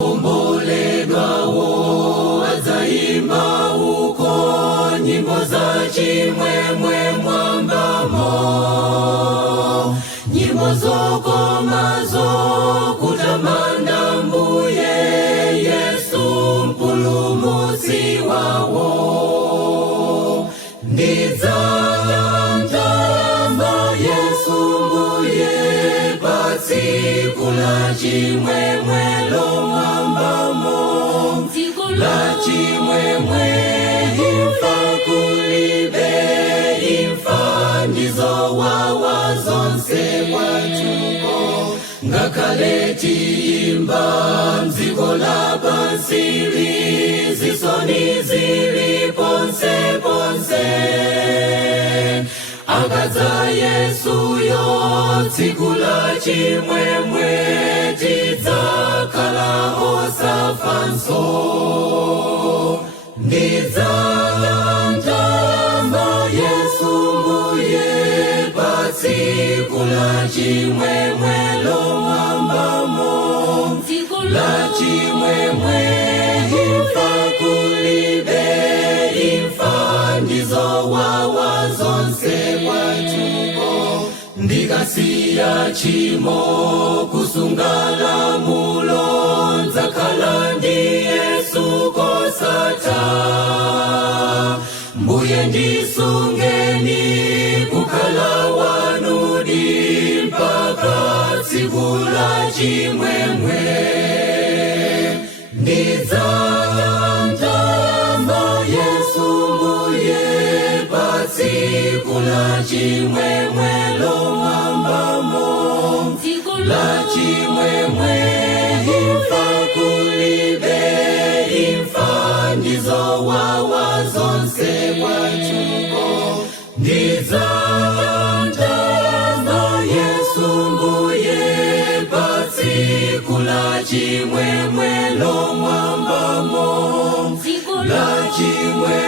Omboledwawo azaimba uko nyimbo za chimwemwe mwambamo, nyimbo zokomazo kutamanda mbuye Yesu mpulumutsi wawo. Ndidzayamba Yesu mbuye patsiku la chimwemwe lomwambamo, la chimwemwe imfa kulibe, imfa ndizo wawa zonse kwatuko. Ngakhale tiyimba mdziko lapansili, zisoni zili ponse ponse, akadza Yesuyo tsiku la chimwemwe, tidzakhala osafanso. Ndidzayamba Yesu mbuye patsiku la chimwemwe lomwambamo, la chimwemwe imfa kulibe, imfa ndizo wawa zonse kwatuko. Ndikasiya chimo kusunga lamulo, ndzakhala ndi Yesu kosatha. Mbuye ndisungeni kukhala wanudi mpaka tsiku la chimwemwe. Ndidzayamba Yesu mbuye patsiku la chimwemwe lomwambamo, la chimwemwe imfa kulibe, imfa ndizo wawa zonse kwatuko. Ndidzayamba Yesu mbuye patsiku la chimwemwe lomwambamo, la chimwemwe